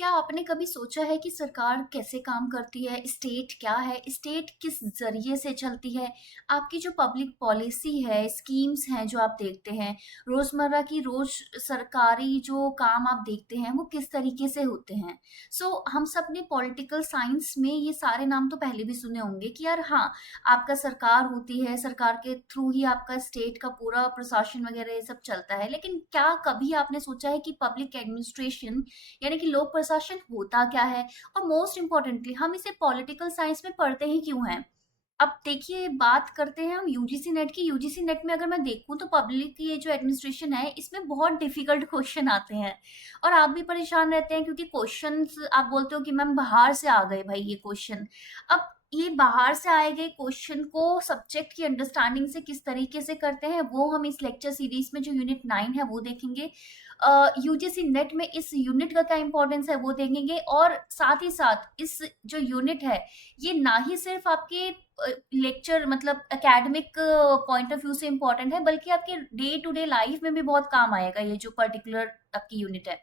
क्या आपने कभी सोचा है कि सरकार कैसे काम करती है? स्टेट क्या है? स्टेट किस ज़रिए से चलती है? आपकी जो पब्लिक पॉलिसी है, स्कीम्स हैं जो आप देखते हैं, रोज़मर्रा की रोज़ सरकारी जो काम आप देखते हैं, वो किस तरीके से होते हैं? हम सब ने पॉलिटिकल साइंस में ये सारे नाम तो पहले भी सुने होंगे कि यार हाँ, आपका सरकार होती है, सरकार के थ्रू ही आपका स्टेट का पूरा प्रशासन वगैरह ये सब चलता है। लेकिन क्या कभी आपने सोचा है कि पब्लिक एडमिनिस्ट्रेशन यानी कि लोक प्रशासन होता क्या है और मोस्ट इम्पोर्टेंटली हम इसे पॉलिटिकल साइंस में पढ़ते ही क्यों हैं। अब देखिए बात करते हैं हम यूजीसी नेट की। यूजीसी नेट में अगर मैं देखूं तो पब्लिक की ये जो एडमिनिस्ट्रेशन है इसमें बहुत डिफिकल्ट क्वेश्चन आते हैं और आप भी परेशान रहते हैं क्योंकि क्वेश्चंस आप बोलते हो कि मैम बाहर से आ गए भाई ये क्वेश्चन। अब ये बाहर से आए गए क्वेश्चन को सब्जेक्ट की अंडरस्टैंडिंग से किस तरीके से करते हैं वो हम इस लेक्चर सीरीज में जो यूनिट 9 है वो देखेंगे। यूजीसी नेट में इस यूनिट का क्या इंपॉर्टेंस है वो देखेंगे और साथ ही साथ इस जो यूनिट है ये ना ही सिर्फ आपके लेक्चर मतलब एकेडमिक पॉइंट ऑफ व्यू से इम्पोर्टेंट है बल्कि आपके डे टू डे लाइफ में भी बहुत काम आएगा ये जो पर्टिकुलर आपकी यूनिट है।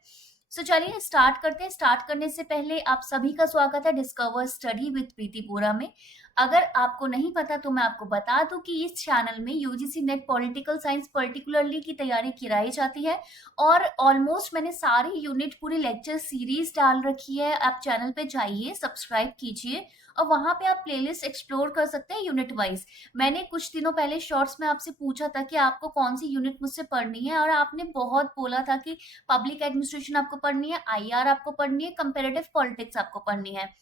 चलिए स्टार्ट करते हैं। स्टार्ट करने से पहले आप सभी का स्वागत है डिस्कवर स्टडी विद प्रीति बोरा में। अगर आपको नहीं पता तो मैं आपको बता दूं कि इस चैनल में UGC net political science particularly की तैयारी कराई जाती है और ऑलमोस्ट मैंने सारी यूनिट पूरी लेक्चर सीरीज डाल रखी है। आप चैनल पे जाइए, सब्सक्राइब कीजिए और वहां पे आप प्लेलिस्ट एक्सप्लोर कर सकते हैं यूनिट वाइज। मैंने कुछ दिनों पहले शॉर्ट्स में आपसे पूछा था कि आपको कौन सी यूनिट मुझसे पढ़नी है और आपने बहुत बोला था कि पब्लिक एडमिनिस्ट्रेशन आपको पढ़नी है, आईआर आपको पढ़नी है, कंपैरेटिव पॉलिटिक्स आपको पढ़नी है।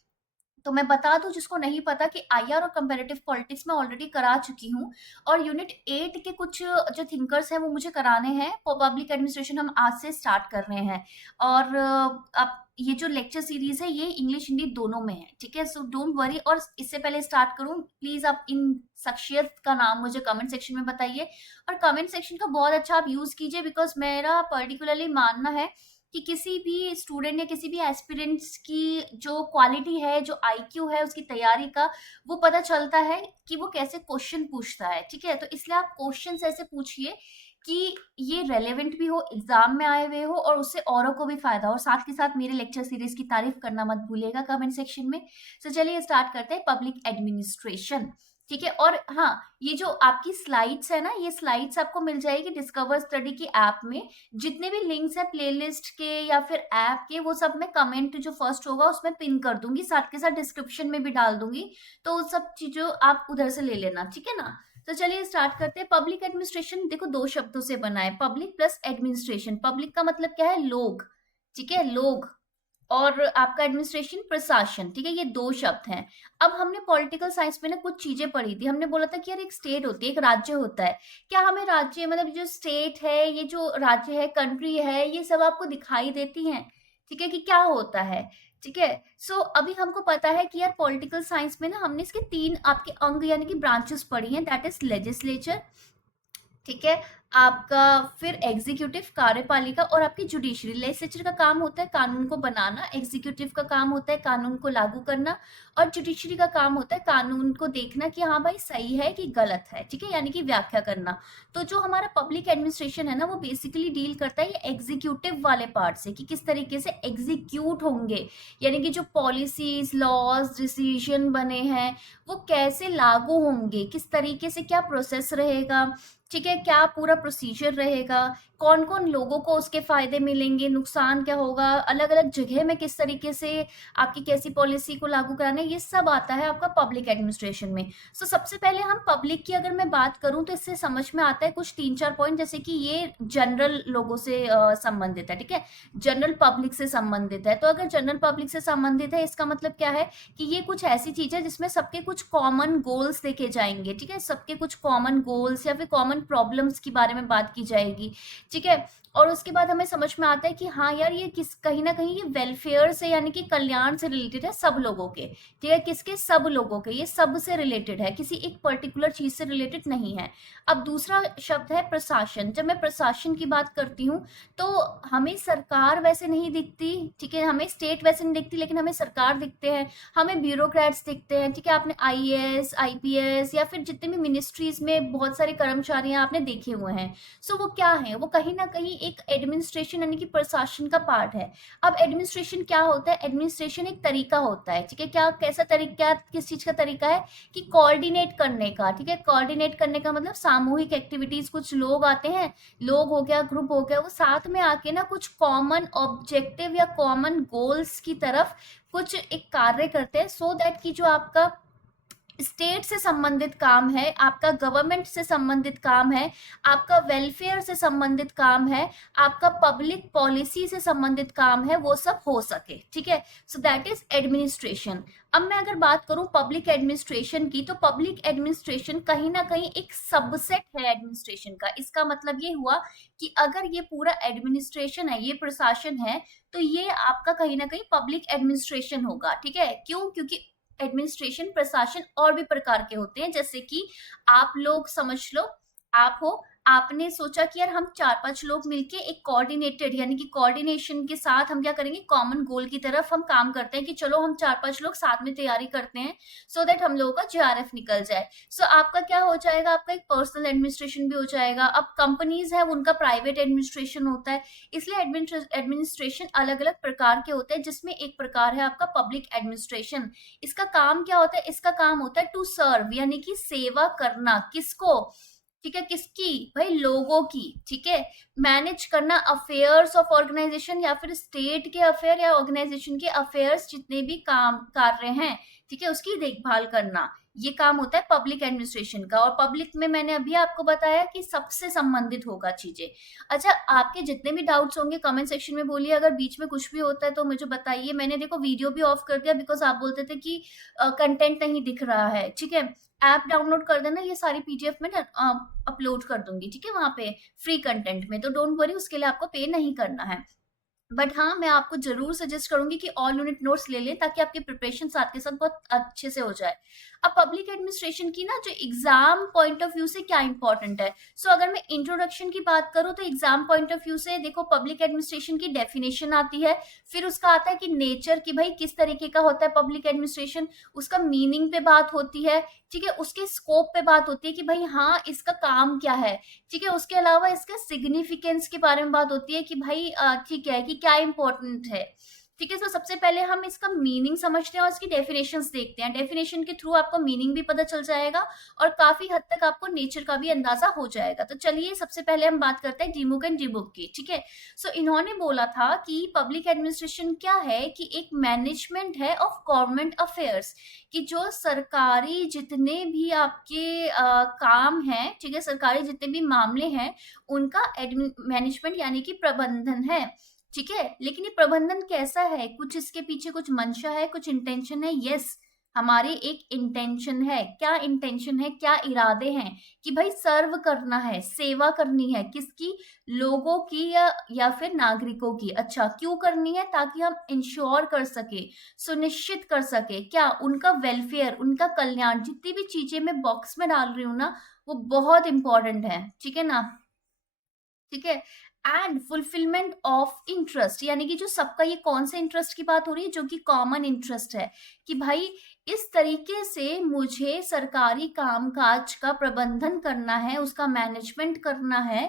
तो मैं बता दूं जिसको नहीं पता कि आईआर और कंपैरेटिव पॉलिटिक्स में ऑलरेडी करा चुकी हूँ और यूनिट 8 के कुछ जो थिंकर्स हैं वो मुझे कराने हैं। पब्लिक एडमिनिस्ट्रेशन हम आज से स्टार्ट कर रहे हैं और अब ये जो लेक्चर सीरीज है ये इंग्लिश हिंदी दोनों में है, ठीक है। So don't worry. और इससे पहले स्टार्ट करूं प्लीज आप इन शख्सियत का नाम मुझे कमेंट सेक्शन में बताइए और कमेंट सेक्शन का बहुत अच्छा आप यूज कीजिए बिकॉज मेरा पर्टिकुलरली मानना है कि किसी भी स्टूडेंट या किसी भी एस्पिरेंट्स की जो क्वालिटी है, जो आईक्यू है उसकी तैयारी का, वो पता चलता है कि वो कैसे क्वेश्चन पूछता है, ठीक है। तो इसलिए आप क्वेश्चंस ऐसे पूछिए कि ये रेलेवेंट भी हो, एग्जाम में आए हुए हो और उससे औरों को भी फायदा हो और साथ के साथ मेरे लेक्चर सीरीज की तारीफ करना मत भूलिएगा कमेंट सेक्शन में। चलिए स्टार्ट करते हैं पब्लिक एडमिनिस्ट्रेशन, ठीक है। और हाँ, ये जो आपकी स्लाइड्स है ना, ये स्लाइड्स आपको मिल जाएगी डिस्कवर स्टडी की ऐप में। जितने भी लिंक्स है प्लेलिस्ट के या फिर ऐप के वो सब मैं कमेंट जो फर्स्ट होगा उसमें पिन कर दूंगी, साथ के साथ डिस्क्रिप्शन में भी डाल दूंगी। तो उन सब चीजों आप उधर से ले लेना, ठीक है ना। तो चलिए स्टार्ट करते हैं। पब्लिक एडमिनिस्ट्रेशन देखो दो शब्दों से बना है, पब्लिक प्लस एडमिनिस्ट्रेशन। पब्लिक का मतलब क्या है? लोग, ठीक है, लोग। और आपका एडमिनिस्ट्रेशन प्रशासन, ठीक है, ये दो शब्द हैं। अब हमने पॉलिटिकल साइंस में ना कुछ चीजें पढ़ी थी। हमने बोला था कि यार एक स्टेट होती है, एक राज्य होता है। क्या हमें राज्य मतलब जो स्टेट है, ये जो राज्य है, कंट्री है, ये सब आपको दिखाई देती हैं? ठीक है, कि क्या होता है, ठीक है। अभी हमको पता है कि यार पॉलिटिकल साइंस में ना हमने इसके तीन आपके अंग यानी कि ब्रांचेस पढ़ी हैं, दैट इज लेजिस्लेचर, ठीक है, आपका फिर एग्जीक्यूटिव कार्यपालिका और आपकी जुडिशरी। लेजिस्लेचर का काम होता है कानून को बनाना, एग्जीक्यूटिव का काम होता है कानून को लागू करना और जुडिशरी का काम होता है कानून को देखना कि हाँ भाई सही है कि गलत है, ठीक है, यानी कि व्याख्या करना। तो जो हमारा पब्लिक एडमिनिस्ट्रेशन है ना वो बेसिकली डील करता है ये एग्जीक्यूटिव वाले पार्ट से कि किस तरीके से एग्जीक्यूट होंगे, यानी कि जो पॉलिसीज, लॉज, डिसीजन बने हैं वो कैसे लागू होंगे, किस तरीके से क्या प्रोसेस रहेगा, ठीक है, क्या पूरा प्रोसीजर रहेगा, कौन कौन लोगों को उसके फायदे मिलेंगे, नुकसान क्या होगा, अलग अलग जगह में किस तरीके से आपकी कैसी पॉलिसी को लागू कराना है, ये सब आता है आपका पब्लिक एडमिनिस्ट्रेशन में। सबसे पहले हम पब्लिक की अगर मैं बात करूं तो इससे समझ में आता है कुछ 3-4 पॉइंट, जैसे कि ये जनरल लोगों से संबंधित है, ठीक है, जनरल पब्लिक से संबंधित है। तो अगर जनरल पब्लिक से संबंधित है इसका मतलब क्या है कि ये कुछ ऐसी चीज है जिसमें सबके कुछ कॉमन गोल्स देखे जाएंगे, ठीक है, सबके कुछ कॉमन गोल्स या फिर कॉमन प्रॉब्लम्स के बारे में बात की जाएगी, ठीक है। और उसके बाद हमें समझ में आता है कि हाँ यार ये किस कहीं ना कहीं ये वेलफेयर से यानी कि कल्याण से रिलेटेड है, सब लोगों के, ठीक है, किसके? सब लोगों के, ये सब से रिलेटेड है, किसी एक पर्टिकुलर चीज से रिलेटेड नहीं है। अब दूसरा शब्द है प्रशासन। जब मैं प्रशासन की बात करती हूँ तो हमें सरकार वैसे नहीं दिखती, ठीक है, हमें स्टेट वैसे नहीं दिखती लेकिन हमें सरकार दिखते हैं, हमें ब्यूरोक्रेट्स दिखते हैं, ठीक है। आपने आईएएस, आईपीएस या फिर जितने भी मिनिस्ट्रीज में बहुत सारे कर्मचारी आपने देखे हुए हैं। वो क्या है? वो कहीं ना कहीं एक एडमिनिस्ट्रेशन यानी कि प्रशासन का पार्ट है। अब एडमिनिस्ट्रेशन क्या होता है? एडमिनिस्ट्रेशन एक तरीका होता है, ठीक है? क्या कैसा तरीका, किस चीज का तरीका है? कि कोऑर्डिनेट करने का, ठीक है? कोऑर्डिनेट करने का मतलब सामूहिक एक्टिविटीज, कुछ लोग आते हैं, लोग हो गया, ग्रुप हो गया, वो साथ में आके ना कुछ कॉमन ऑब्जेक्टिव या कॉमन गोल्स की तरफ कुछ एक कार्य करते हैं, सो दैट कि जो आपका स्टेट से संबंधित काम है, आपका गवर्नमेंट से संबंधित काम है, आपका वेलफेयर से संबंधित काम है, आपका पब्लिक पॉलिसी से संबंधित काम है, वो सब हो सके, ठीक है? So that is administration. अब मैं अगर बात करूं पब्लिक एडमिनिस्ट्रेशन की, तो पब्लिक एडमिनिस्ट्रेशन कहीं ना कहीं एक सबसेट है एडमिनिस्ट्रेशन का। इसका मतलब ये हुआ कि अगर ये पूरा एडमिनिस्ट्रेशन है, ये प्रशासन है, तो ये आपका कहीं ना कहीं पब्लिक एडमिनिस्ट्रेशन होगा, ठीक है? क्यों? क्योंकि एडमिनिस्ट्रेशन, प्रशासन और भी प्रकार के होते हैं, जैसे कि आप लोग समझ लो, आप हो, आपने सोचा कि यार हम 4-5 लोग मिलके एक कोऑर्डिनेटेड यानी कि कोऑर्डिनेशन के साथ हम क्या करेंगे, कॉमन गोल की तरफ हम काम करते हैं कि चलो हम 4-5 लोग साथ में तैयारी करते हैं, सो दैट हम लोगों का जेआरएफ निकल जाए। सो आपका क्या हो जाएगा, आपका एक पर्सनल एडमिनिस्ट्रेशन भी हो जाएगा। अब कंपनीज है, उनका प्राइवेट एडमिनिस्ट्रेशन होता है, इसलिए एडमिनिस्ट्रेशन अलग अलग प्रकार के होते हैं, जिसमें एक प्रकार है आपका पब्लिक एडमिनिस्ट्रेशन। इसका काम क्या होता है? इसका काम होता है टू सर्व, यानी कि सेवा करना। किसको? ठीक है, किसकी? भाई लोगों की, ठीक है? मैनेज करना अफेयर्स ऑफ ऑर्गेनाइजेशन, या फिर स्टेट के अफेयर या ऑर्गेनाइजेशन के अफेयर्स, जितने भी काम कार्य हैं, ठीक है, उसकी देखभाल करना, ये काम होता है पब्लिक एडमिनिस्ट्रेशन का। और पब्लिक में मैंने अभी आपको बताया कि सबसे संबंधित होगा चीजें। अच्छा, आपके जितने भी डाउट्स होंगे कमेंट सेक्शन में बोलिए, अगर बीच में कुछ भी होता है तो मुझे बताइए। मैंने देखो वीडियो भी ऑफ कर दिया, बिकॉज आप बोलते थे कि कंटेंट नहीं दिख रहा है, ठीक है? ऐप डाउनलोड कर देना, ये सारी पीडीएफ में ना अपलोड कर दूंगी, ठीक है? वहां पे फ्री कंटेंट में, तो डोंट वरी, उसके लिए आपको पे नहीं करना है। बट हाँ, मैं आपको जरूर सजेस्ट करूंगी कि ऑल यूनिट नोट्स ले लें, ताकि आपकी प्रिपरेशन साथ के साथ बहुत अच्छे से हो जाए। अब पब्लिक एडमिनिस्ट्रेशन की ना जो एग्जाम पॉइंट ऑफ व्यू से क्या इंपॉर्टेंट है, सो अगर मैं इंट्रोडक्शन की बात करूं तो एग्जाम पॉइंट ऑफ व्यू से देखो, पब्लिक एडमिनिस्ट्रेशन की डेफिनेशन आती है, फिर उसका आता है कि नेचर, की भाई किस तरीके का होता है पब्लिक एडमिनिस्ट्रेशन, उसका मीनिंग पे बात होती है, ठीक है? उसके स्कोप पे बात होती है कि भाई हाँ, इसका काम क्या है, ठीक है? उसके अलावा इसका सिग्निफिकेंस के बारे में बात होती है कि भाई ठीक है, कि क्या इंपॉर्टेंट है, ठीक है? तो सबसे पहले हम इसका मीनिंग समझते हैं और इसकी डेफिनेशंस देखते हैं। डेफिनेशन के थ्रू आपको मीनिंग भी पता चल जाएगा और काफी हद तक आपको नेचर का भी अंदाजा हो जाएगा। तो चलिए सबसे पहले हम बात करते हैं डीमूक एंड डीबुक की, ठीक है? सो इन्होंने बोला था कि पब्लिक एडमिनिस्ट्रेशन क्या है, कि एक मैनेजमेंट है ऑफ गवर्नमेंट अफेयर्स, कि जो सरकारी जितने भी आपके काम हैं, ठीक है, सरकारी जितने भी मामले हैं, उनका मैनेजमेंट यानी कि प्रबंधन है, ठीक है? लेकिन ये प्रबंधन कैसा है? कुछ इसके पीछे कुछ मंशा है, कुछ इंटेंशन है। यस, हमारी एक इंटेंशन है। क्या इंटेंशन है, क्या इरादे हैं? कि भाई सर्व करना है, सेवा करनी है, किसकी? लोगों की या फिर नागरिकों की। अच्छा, क्यों करनी है? ताकि हम इंश्योर कर सके, सुनिश्चित कर सके, क्या? उनका वेलफेयर, उनका कल्याण। जितनी भी चीजें मैं बॉक्स में डाल रही हूँ ना, वो बहुत इंपॉर्टेंट है, ठीक है ना? ठीक है? एंड फुलफिलमेंट ऑफ इंटरेस्ट, यानी कि जो सबका, ये कौन से इंटरेस्ट की बात हो रही है? जो कि कॉमन इंटरेस्ट है, कि भाई इस तरीके से मुझे सरकारी कामकाज का प्रबंधन करना है, उसका मैनेजमेंट करना है,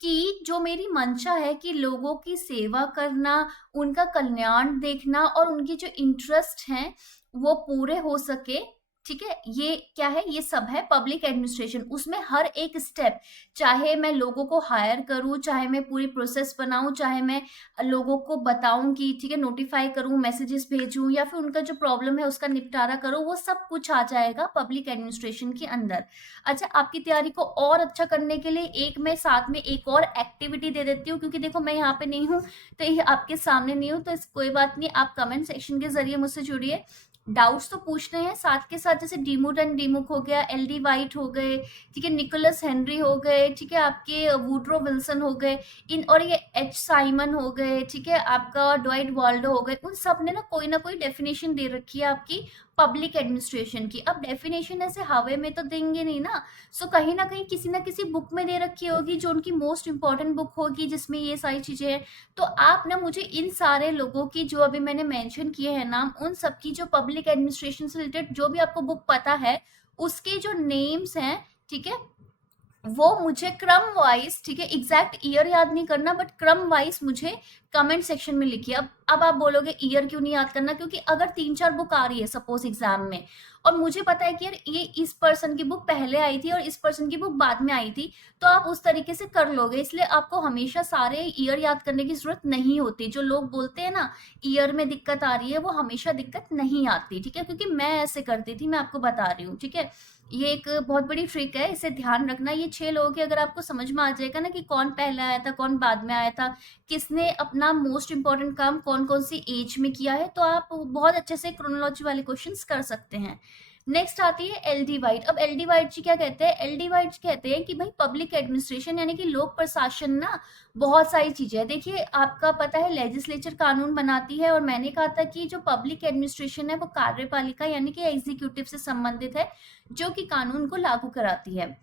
कि जो मेरी मंशा है कि लोगों की सेवा करना, उनका कल्याण देखना और उनके जो इंटरेस्ट हैं वो पूरे हो सके, ठीक है? ये क्या है? ये सब है पब्लिक एडमिनिस्ट्रेशन। उसमें हर एक स्टेप, चाहे मैं लोगों को हायर करूं, चाहे मैं पूरी प्रोसेस बनाऊं, चाहे मैं लोगों को बताऊं कि ठीक है, नोटिफाई करूं, मैसेजेस भेजूं, या फिर उनका जो प्रॉब्लम है उसका निपटारा करूं, वो सब कुछ आ जाएगा पब्लिक एडमिनिस्ट्रेशन के अंदर। अच्छा, आपकी तैयारी को और अच्छा करने के लिए एक मैं साथ में एक और एक्टिविटी दे देती हूँ, क्योंकि देखो मैं यहाँ पे नहीं हूँ, तो ये आपके सामने नहीं हूँ, तो इस कोई बात नहीं, आप कमेंट सेक्शन के जरिए मुझसे जुड़िए। डाउट्स तो पूछने हैं, साथ के साथ जैसे डीमूट एंड डीमुक हो गया, एलडी वाइट हो गए, ठीक है, निकोलस हेनरी हो गए, ठीक है, आपके वुड्रो विल्सन हो गए, इन और ये एच साइमन हो गए, ठीक है, आपका ड्वाइट वाल्डो हो गए, उन सब ने ना कोई डेफिनेशन दे रखी है आपकी पब्लिक एडमिनिस्ट्रेशन की। अब डेफिनेशन ऐसे हवे में तो देंगे नहीं ना, सो कहीं ना कहीं किसी ना किसी बुक में दे रखी होगी, जो उनकी मोस्ट इंपॉर्टेंट बुक होगी, जिसमें ये सारी चीजें हैं। तो आप ना मुझे इन सारे लोगों की, जो अभी मैंने मेंशन किए हैं नाम, उन सब की जो पब्लिक एडमिनिस्ट्रेशन से रिलेटेड जो भी आपको बुक पता है, उसके जो नेम्स हैं, ठीक है, वो मुझे क्रम वाइज, ठीक है, एग्जैक्ट ईयर याद नहीं करना, बट क्रम वाइज मुझे कमेंट सेक्शन में लिखिए। अब आप बोलोगे ईयर क्यों नहीं याद करना, क्योंकि अगर 3-4 बुक आ रही है सपोज एग्जाम में, और मुझे पता है कि यार ये इस पर्सन की बुक पहले आई थी और इस पर्सन की बुक बाद में आई थी, तो आप उस तरीके से कर लोगे। इसलिए आपको हमेशा सारे ईयर याद करने की जरूरत नहीं होती। जो लोग बोलते हैं ना ईयर में दिक्कत आ रही है, वो हमेशा दिक्कत नहीं आती, ठीक है, क्योंकि मैं ऐसे करती थी, मैं आपको बता रही हूँ, ठीक है। ये एक बहुत बड़ी ट्रिक है, इसे ध्यान रखना। ये 6 लोगों के अगर आपको समझ में आ जाएगा ना कि कौन पहले आया था, कौन बाद में आया था, किसने अपना मोस्ट इंपॉर्टेंट काम कौन कौन सी एज में किया है, तो आप बहुत अच्छे से क्रोनोलॉजी वाले क्वेश्चंस कर सकते हैं। नेक्स्ट आती है एल डी वाइट। अब एल डी वाइट जी क्या कहते हैं? एल डी वाइट कहते हैं कि भाई पब्लिक एडमिनिस्ट्रेशन यानी कि लोक प्रशासन ना बहुत सारी चीजें है। देखिए आपका पता है लेजिस्लेचर कानून बनाती है, और मैंने कहा था कि जो पब्लिक एडमिनिस्ट्रेशन है वो कार्यपालिका यानी कि एग्जीक्यूटिव से संबंधित है, जो कि कानून को लागू कराती है।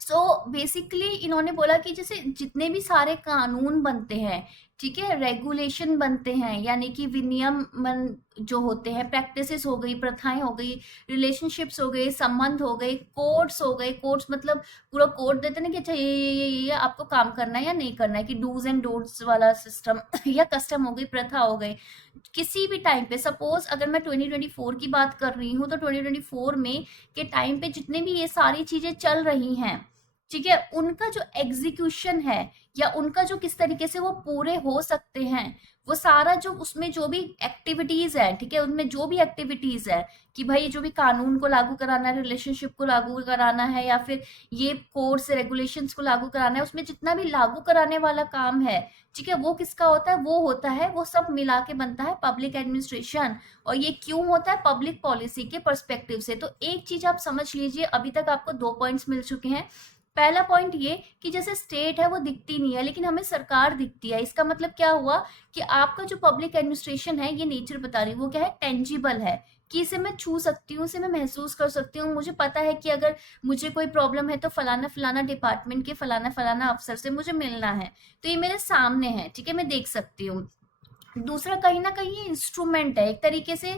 सो बेसिकली इन्होंने बोला कि जैसे जितने भी सारे कानून बनते हैं, ठीक है, रेगुलेशन बनते हैं, यानी कि विनियमन जो होते हैं, प्रैक्टिसेस हो गई, प्रथाएं हो गई, रिलेशनशिप्स हो गए, संबंध हो गए, कोड्स हो गए। कोड्स मतलब पूरा कोड देते हैं ना कि अच्छा ये आपको काम करना है या नहीं करना है, कि डूज एंड डोंट्स वाला सिस्टम या कस्टम हो गई, प्रथा हो गई। किसी भी टाइम पे सपोज अगर मैं 2024 की बात कर रही हूँ, तो 2024 में के टाइम पे जितने भी ये सारी चीजें चल रही हैं, ठीक है, उनका जो एग्जीक्यूशन है या उनका जो किस तरीके से वो पूरे हो सकते हैं, वो सारा जो उसमें जो भी एक्टिविटीज है, ठीक है, उनमें जो भी एक्टिविटीज है कि भाई जो भी कानून को लागू कराना है, रिलेशनशिप को लागू कराना है, या फिर ये कोड्स रेगुलेशंस को लागू कराना है, उसमें जितना भी लागू कराने वाला काम है, ठीक है, वो किसका होता है? वो होता है, वो सब मिला के बनता है पब्लिक एडमिनिस्ट्रेशन। और ये क्यों होता है? पब्लिक पॉलिसी के पर्सपेक्टिव से। तो एक चीज आप समझ लीजिए, अभी तक आपको 2 पॉइंट्स मिल चुके हैं। पहला पॉइंट ये कि जैसे स्टेट है वो दिखती नहीं है, लेकिन हमें सरकार दिखती है। इसका मतलब क्या हुआ कि आपका जो पब्लिक एडमिनिस्ट्रेशन है, ये नेचर बता रही है, वो क्या है? टेंजिबल है, कि इसे मैं छू सकती हूँ, इसे मैं महसूस कर सकती हूँ। मुझे पता है कि अगर मुझे कोई प्रॉब्लम है तो फलाना फलाना डिपार्टमेंट के फलाना फलाना अफसर से मुझे मिलना है, तो ये मेरे सामने है, ठीक है, मैं देख सकती हूँ। दूसरा कहीं ना कहीं ये इंस्ट्रूमेंट है एक तरीके से।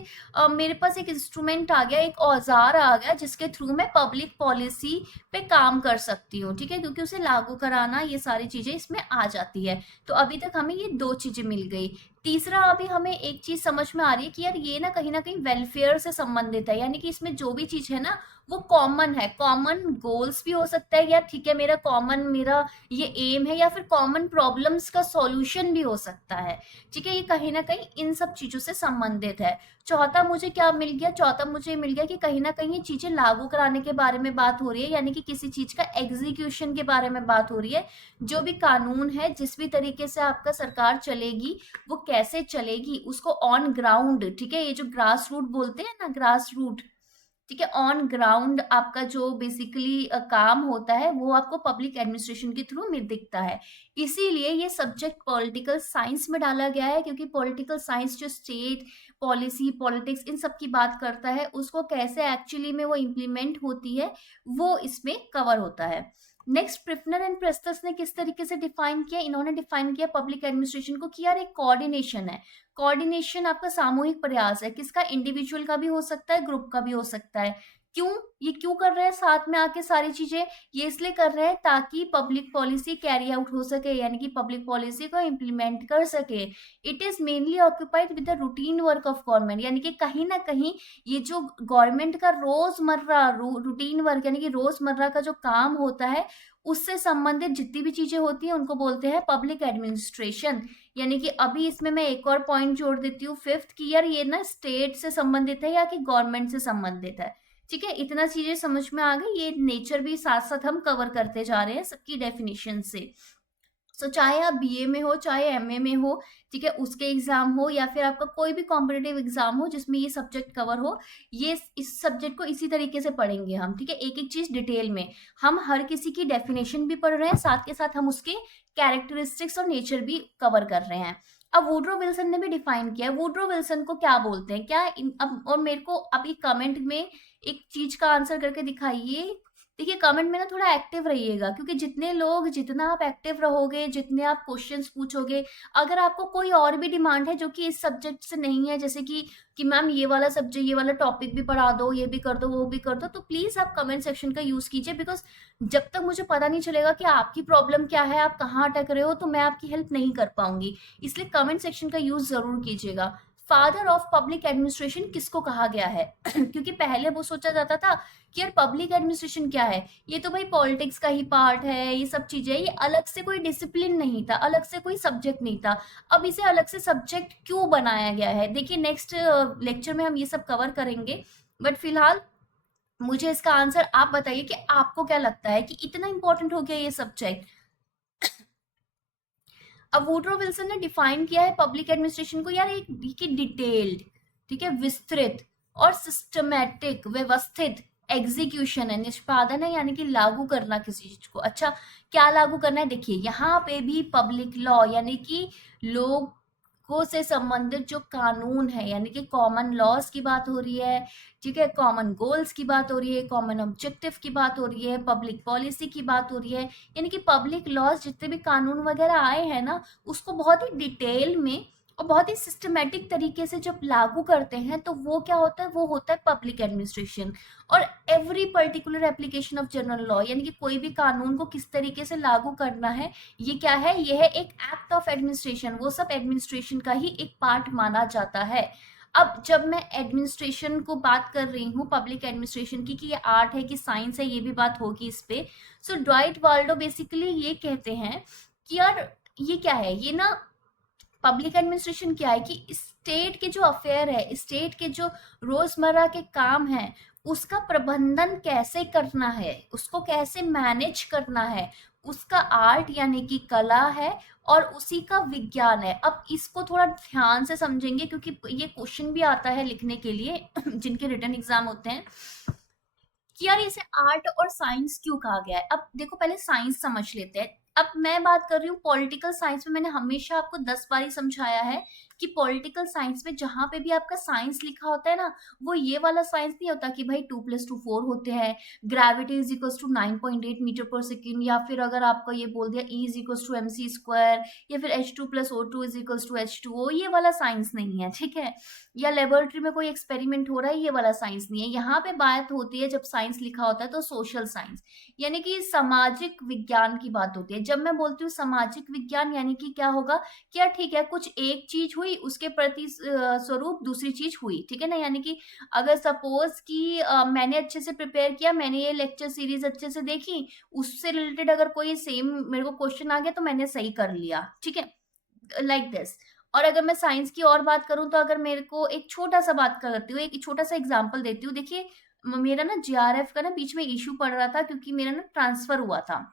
मेरे पास एक इंस्ट्रूमेंट आ गया, एक औजार आ गया, जिसके थ्रू मैं पब्लिक पॉलिसी पे काम कर सकती हूँ, ठीक है, क्योंकि उसे लागू कराना ये सारी चीजें इसमें आ जाती है। तो अभी तक हमें ये 2 चीजें मिल गई। तीसरा अभी हमें एक चीज समझ में आ रही है कि यार ये ना कहीं वेलफेयर से संबंधित है, यानी कि इसमें जो भी चीज है ना वो कॉमन है। कॉमन गोल्स भी हो सकता है, यार ठीक है, मेरा ये एम है, या फिर कॉमन प्रॉब्लम्स का सॉल्यूशन भी हो सकता है, ठीक है। ये कहीं ना कहीं इन सब चीजों से संबंधित है। चौथा मुझे क्या मिल गया? चौथा मुझे मिल गया कि कहीं ना कहीं ये चीजें लागू कराने के बारे में बात हो रही है, यानी कि किसी चीज का एग्जीक्यूशन के बारे में बात हो रही है। जो भी कानून है, जिस भी तरीके से आपका सरकार चलेगी, वो कैसे चलेगी, उसको ऑन ग्राउंड, ठीक है, ये जो ग्रास रूट बोलते हैं ना, ग्रास रूट, ठीक है, ऑन ग्राउंड आपका जो बेसिकली काम होता है, वो आपको पब्लिक एडमिनिस्ट्रेशन के थ्रू में दिखता है। इसीलिए ये सब्जेक्ट पॉलिटिकल साइंस में डाला गया है, क्योंकि पॉलिटिकल साइंस जो स्टेट पॉलिसी, पॉलिटिक्स, इन सब की बात करता है, उसको कैसे एक्चुअली में वो इम्प्लीमेंट होती है, वो इसमें कवर होता है। नेक्स्ट, प्रिफनर एंड प्रेस्टस ने किस तरीके से डिफाइन किया? इन्होंने डिफाइन किया पब्लिक एडमिनिस्ट्रेशन को कि यार एक कोऑर्डिनेशन है। कोऑर्डिनेशन आपका सामूहिक प्रयास है, किसका? इंडिविजुअल का भी हो सकता है, ग्रुप का भी हो सकता है। क्यों? ये क्यों कर रहे हैं साथ में आके सारी चीजें? ये इसलिए कर रहे हैं ताकि पब्लिक पॉलिसी कैरी आउट हो सके, यानी कि पब्लिक पॉलिसी को इम्प्लीमेंट कर सके। It is mainly occupied with the routine work of government, यानी कि कहीं ना कहीं ये जो गवर्नमेंट का रोजमर्रा रूटीन वर्क, यानी कि रोजमर्रा का जो काम होता है, उससे संबंधित जितनी भी चीजें होती है उनको बोलते हैं पब्लिक एडमिनिस्ट्रेशन। यानी कि अभी इसमें मैं एक और पॉइंट जोड़ देती हूँ, फिफ्थ, की यार ये ना स्टेट से संबंधित है या कि गवर्नमेंट से संबंधित है, ठीक है। इतना चीजें समझ में आ गई। ये नेचर भी साथ साथ हम कवर करते जा रहे हैं सबकी डेफिनेशन से। सो चाहे आप बीए में हो, चाहे एमए में हो, ठीक है, उसके एग्जाम हो, या फिर आपका कोई भी कॉम्पिटेटिव एग्जाम हो जिसमें ये सब्जेक्ट कवर हो, ये इस सब्जेक्ट को इसी तरीके से पढ़ेंगे हम, ठीक है, एक एक चीज डिटेल में। हम हर किसी की डेफिनेशन भी पढ़ रहे हैं, साथ के साथ हम उसके कैरेक्टरिस्टिक्स और नेचर भी कवर कर रहे हैं। अब वुड्रो विल्सन ने भी डिफाइन किया है। वुड्रो विल्सन को क्या बोलते हैं, क्या अब, और मेरे को अभी कमेंट में एक चीज का आंसर करके दिखाइए। देखिए कमेंट में ना थोड़ा एक्टिव रहिएगा, क्योंकि जितना आप एक्टिव रहोगे, जितने आप क्वेश्चंस पूछोगे, अगर आपको कोई और भी डिमांड है जो कि इस सब्जेक्ट से नहीं है, जैसे कि मैम ये वाला सब्जेक्ट, ये वाला टॉपिक भी पढ़ा दो, ये भी कर दो, वो भी कर दो, तो प्लीज आप कमेंट सेक्शन का यूज कीजिए। बिकॉज जब तक मुझे पता नहीं चलेगा कि आपकी प्रॉब्लम क्या है, आप कहाँ अटक रहे हो, तो मैं आपकी हेल्प नहीं कर पाऊंगी। इसलिए कमेंट सेक्शन का यूज जरूर कीजिएगा। फादर ऑफ पब्लिक एडमिनिस्ट्रेशन किसको कहा गया है? क्योंकि पहले वो सोचा जाता था कि यार पब्लिक एडमिनिस्ट्रेशन क्या है, ये तो भाई पॉलिटिक्स का ही पार्ट है, ये सब चीजें, ये अलग से कोई डिसिप्लिन नहीं था, अलग से कोई सब्जेक्ट नहीं था। अब इसे अलग से सब्जेक्ट क्यों बनाया गया है, देखिए नेक्स्ट लेक्चर में हम ये सब कवर करेंगे। बट फिलहाल मुझे इसका आंसर आप बताइए कि आपको क्या लगता है कि इतना इंपॉर्टेंट हो गया ये सब्जेक्ट? अब वुडरो विल्सन ने डिफाइन किया है पब्लिक एडमिनिस्ट्रेशन को, यार एक डिटेल्ड, ठीक है, विस्तृत और सिस्टमैटिक, व्यवस्थित एग्जीक्यूशन है, निष्पादन है, यानी कि लागू करना किसी चीज को। अच्छा, क्या लागू करना है? देखिए यहाँ पे भी पब्लिक लॉ यानी कि लोगों से संबंधित जो कानून है, यानी कि कॉमन लॉज की बात हो रही है, ठीक है, कॉमन गोल्स की बात हो रही है, कॉमन ऑब्जेक्टिव की बात हो रही है, पब्लिक पॉलिसी की बात हो रही है। यानी कि पब्लिक लॉज जितने भी कानून वगैरह आए हैं ना, उसको बहुत ही डिटेल में और बहुत ही सिस्टमेटिक तरीके से जब लागू करते हैं, तो वो क्या होता है? वो होता है पब्लिक एडमिनिस्ट्रेशन। और every particular application of general law, यानी कि कोई भी कानून को किस तरीके से लागू करना है, ये क्या है? ये है एक एक्ट ऑफ एडमिनिस्ट्रेशन, वो सब एडमिनिस्ट्रेशन का ही एक पार्ट माना जाता है। अब जब मैं एडमिनिस्ट्रेशन को बात कर रही हूँ, पब्लिक एडमिनिस्ट्रेशन की, कि ये आर्ट है कि साइंस है, ये भी बात होगी इस पे। सो ड्वाइट वाल्डो बेसिकली ये कहते हैं कि यार ये क्या है, ये ना पब्लिक एडमिनिस्ट्रेशन क्या है कि स्टेट के जो अफेयर है, स्टेट के जो रोजमर्रा के काम है, उसका प्रबंधन कैसे करना है, उसको कैसे मैनेज करना है, उसका आर्ट यानी कि कला है, और उसी का विज्ञान है। अब इसको थोड़ा ध्यान से समझेंगे, क्योंकि ये क्वेश्चन भी आता है लिखने के लिए जिनके रिटन एग्जाम होते हैं, कि यार इसे आर्ट और साइंस क्यों कहा गया है। अब देखो पहले साइंस समझ लेते हैं। अब मैं बात कर रही हूँ पॉलिटिकल साइंस में, मैंने हमेशा आपको 10 बार ही समझाया है कि पॉलिटिकल साइंस में जहां पे भी आपका साइंस लिखा होता है ना, वो ये वाला साइंस नहीं होता कि भाई 2+2 4 होते हैं, gravity is equal to 9.8 metre per second, या फिर अगर आपको ये बोल दिया E is equal to mc², या फिर H2+O2 is equal to H2O, ये वाला साइंस नहीं है, ठीक है। या लेबोरेटरी में कोई एक्सपेरिमेंट हो रहा है, ये वाला साइंस नहीं है। यहाँ पे बात होती है, जब साइंस लिखा होता है तो सोशल साइंस, यानी कि सामाजिक विज्ञान की बात होती है। जब मैं बोलती हूँ सामाजिक विज्ञान, यानी कि क्या होगा, क्या ठीक है, कुछ एक चीज हुई, उसके प्रति स्वरूप दूसरी चीज हुई, ठीक है ना। यानी कि अगर सपोज कि मैंने अच्छे से प्रिपेयर किया, मैंने ये लेक्चर सीरीज अच्छे से देखी, उससे रिलेटेड अगर कोई सेम मेरे को क्वेश्चन आ गया तो मैंने सही कर लिया, ठीक है, लाइक दिस। और अगर मैं साइंस की और बात करूं, तो अगर मेरे को एक छोटा सा बात करती हूँ, एक छोटा सा एग्जांपल देती हूँ। देखिए मेरा ना जीआरएफ का ना बीच में इशू पड़ रहा था, क्योंकि मेरा ना ट्रांसफर हुआ था,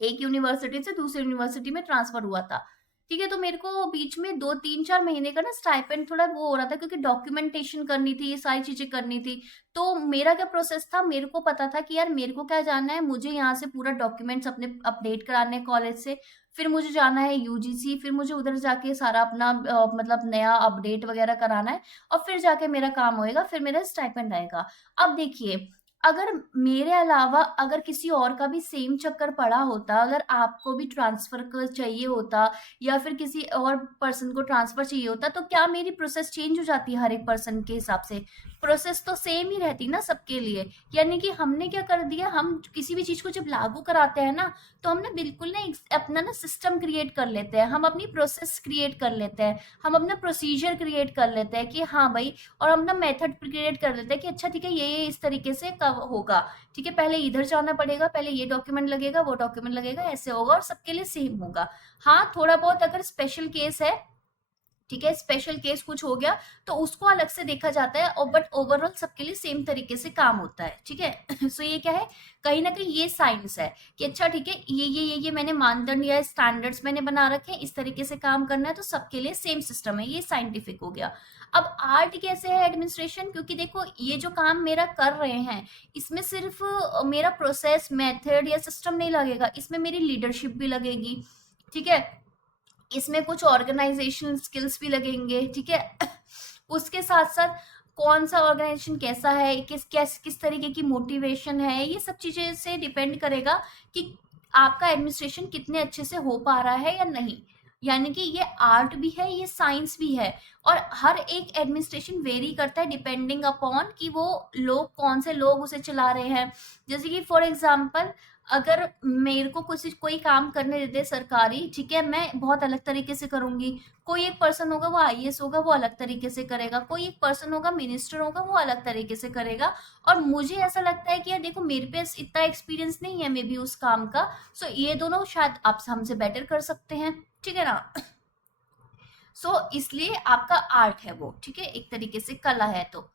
एक यूनिवर्सिटी से दूसरी यूनिवर्सिटी में ट्रांसफर हुआ था, ठीक है। तो मेरे को बीच में 2 3 4 महीने का ना स्टाइपेंड थोड़ा वो हो रहा था, क्योंकि डॉक्यूमेंटेशन करनी थी, ये सारी चीजें करनी थी। तो मेरा क्या प्रोसेस था, मेरे को पता था कि यार मेरे को क्या जानना है, मुझे यहाँ से पूरा डॉक्यूमेंट्स अपने अपडेट कराने हैं कॉलेज से, फिर मुझे जाना है यूजीसी, फिर मुझे उधर जाके सारा अपना मतलब नया अपडेट वगैरह कराना है, और फिर जाके मेरा काम होएगा, फिर मेरा स्टाइपेंड आएगा। अब देखिए, अगर मेरे अलावा अगर किसी और का भी सेम चक्कर पड़ा होता, अगर आपको भी ट्रांसफर कर चाहिए होता, या फिर किसी और पर्सन को ट्रांसफर चाहिए होता, तो क्या मेरी प्रोसेस चेंज हो जाती है? हर एक पर्सन के हिसाब से प्रोसेस तो सेम ही रहती ना सबके लिए। यानी कि हमने क्या कर दिया, हम किसी भी चीज को जब लागू कराते हैं ना, तो हम ना बिल्कुल ना अपना ना सिस्टम क्रिएट कर लेते हैं, हम अपनी प्रोसेस क्रिएट कर लेते हैं, हम अपना प्रोसीजर क्रिएट कर लेते हैं कि हाँ भाई, और हम ना मेथड क्रिएट कर लेते हैं कि अच्छा ठीक है, ये इस तरीके से कब होगा, ठीक है, पहले इधर जाना पड़ेगा, पहले ये डॉक्यूमेंट लगेगा, वो डॉक्यूमेंट लगेगा, ऐसे होगा, और सबके लिए सेम होगा। हाँ थोड़ा बहुत अगर स्पेशल केस है, ठीक है, स्पेशल केस कुछ हो गया, तो उसको अलग से देखा जाता है, और बट ओवरऑल सबके लिए सेम तरीके से काम होता है, ठीक है। सो ये क्या है, कहीं ना कहीं ये साइंस है कि अच्छा ठीक है, ये मैंने मानदंड या स्टैंडर्ड्स मैंने बना रखे हैं, इस तरीके से काम करना है, तो सबके लिए सेम सिस्टम है, ये साइंटिफिक हो गया। अब आर्ट कैसे है एडमिनिस्ट्रेशन, क्योंकि देखो ये जो काम मेरा कर रहे हैं, इसमें सिर्फ मेरा प्रोसेस, मेथड या सिस्टम नहीं लगेगा, इसमें मेरी लीडरशिप भी लगेगी, ठीक है, इसमें कुछ ऑर्गेनाइजेशनल स्किल्स भी लगेंगे, ठीक है। उसके साथ साथ कौन सा ऑर्गेनाइजेशन कैसा है, किस तरीके की मोटिवेशन है, ये सब चीजें से डिपेंड करेगा कि आपका एडमिनिस्ट्रेशन कितने अच्छे से हो पा रहा है या नहीं। यानी कि ये आर्ट भी है, ये साइंस भी है, और हर एक एडमिनिस्ट्रेशन वेरी करता है डिपेंडिंग अपॉन कि वो लोग कौन से लोग उसे चला रहे हैं। जैसे कि फॉर एग्जाम्पल, अगर मेरे को कुछ कोई काम करने देते सरकारी, ठीक है, मैं बहुत अलग तरीके से करूंगी। कोई एक पर्सन होगा वो आईएएस होगा, वो अलग तरीके से करेगा। कोई एक पर्सन होगा मिनिस्टर होगा, वो अलग तरीके से करेगा। और मुझे ऐसा लगता है कि यार देखो, मेरे पास इतना एक्सपीरियंस नहीं है मे बी उस काम का, सो ये दोनों शायद आप हमसे बेटर कर सकते हैं, ठीक है ना। इसलिए आपका आर्ट है वो, ठीक है, एक तरीके से कला है। तो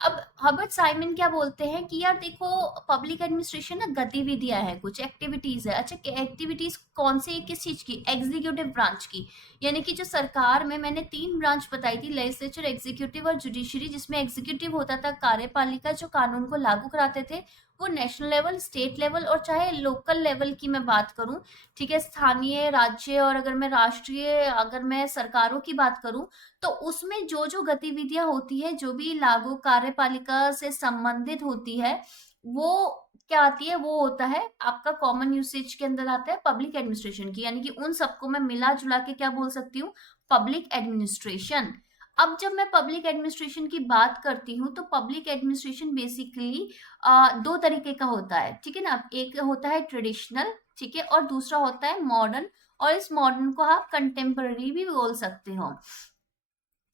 अब हर्बर्ट साइमन क्या बोलते हैं कि यार देखो, पब्लिक एडमिनिस्ट्रेशन ना गतिविधियां हैं, कुछ एक्टिविटीज है। अच्छा, एक्टिविटीज कौन सी, किस चीज की? एग्जीक्यूटिव ब्रांच की। यानी कि जो सरकार में मैंने 3 ब्रांच बताई थी, लेजिस्लेचर, एग्जीक्यूटिव और जुडिशरी, जिसमें एग्जीक्यूटिव होता था कार्यपालिका जो कानून को लागू कराते थे, वो नेशनल लेवल, स्टेट लेवल और चाहे लोकल लेवल की मैं बात करूं, ठीक है, स्थानीय, राज्य और अगर मैं राष्ट्रीय, अगर मैं सरकारों की बात करूं, तो उसमें जो जो गतिविधियां होती है, जो भी लागू कार्यपालिका से संबंधित होती है, वो क्या आती है? वो होता है आपका कॉमन यूसेज के अंदर आता है पब्लिक एडमिनिस्ट्रेशन की। यानी कि उन सबको मैं मिला जुला के क्या बोल सकती हूँ? Public administration. अब जब मैं पब्लिक एडमिनिस्ट्रेशन की बात करती हूँ, तो पब्लिक एडमिनिस्ट्रेशन बेसिकली 2 तरीके का होता है, ठीक है ना। एक होता है ट्रेडिशनल, ठीक है, और दूसरा होता है मॉडर्न, और इस मॉडर्न को आप कंटेम्पररी भी बोल सकते हो,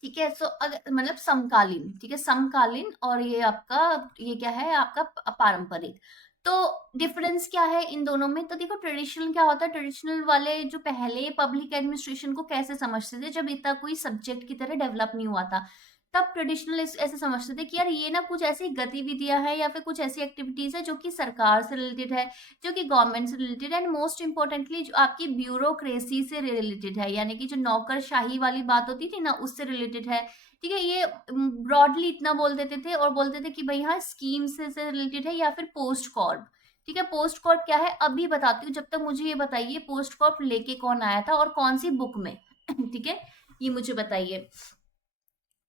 ठीक है। अगर मतलब समकालीन, ठीक है, समकालीन, और ये आपका, ये क्या है आपका पारंपरिक। तो डिफरेंस क्या है इन दोनों में? तो देखो, ट्रेडिशनल क्या होता है? ट्रेडिशनल वाले जो पहले पब्लिक एडमिनिस्ट्रेशन को कैसे समझते थे, जब इतना कोई सब्जेक्ट की तरह डेवलप नहीं हुआ था, तब ट्रेडिशनल ऐसे समझते थे कि यार ये ना कुछ ऐसी गतिविधियां हैं या फिर कुछ ऐसी एक्टिविटीज है जो कि सरकार से रिलेटेड है, जो कि गवर्नमेंट से रिलेटेड है, एंड मोस्ट इंपॉर्टेंटली जो आपकी ब्यूरोक्रेसी से रिलेटेड है, यानी कि जो नौकरशाही वाली बात होती थी ना, उससे रिलेटेड है, ठीक है। ये ब्रॉडली इतना बोल देते थे, और बोलते थे कि भाई हाँ, स्कीम से रिलेटेड है, या फिर पोस्ट कॉर्प, ठीक है। पोस्ट कॉर्प क्या है अभी बताती हूँ, जब तक मुझे ये बताइए पोस्ट कॉर्प लेके कौन आया था और कौन सी बुक में ठीक है, ये मुझे बताइए।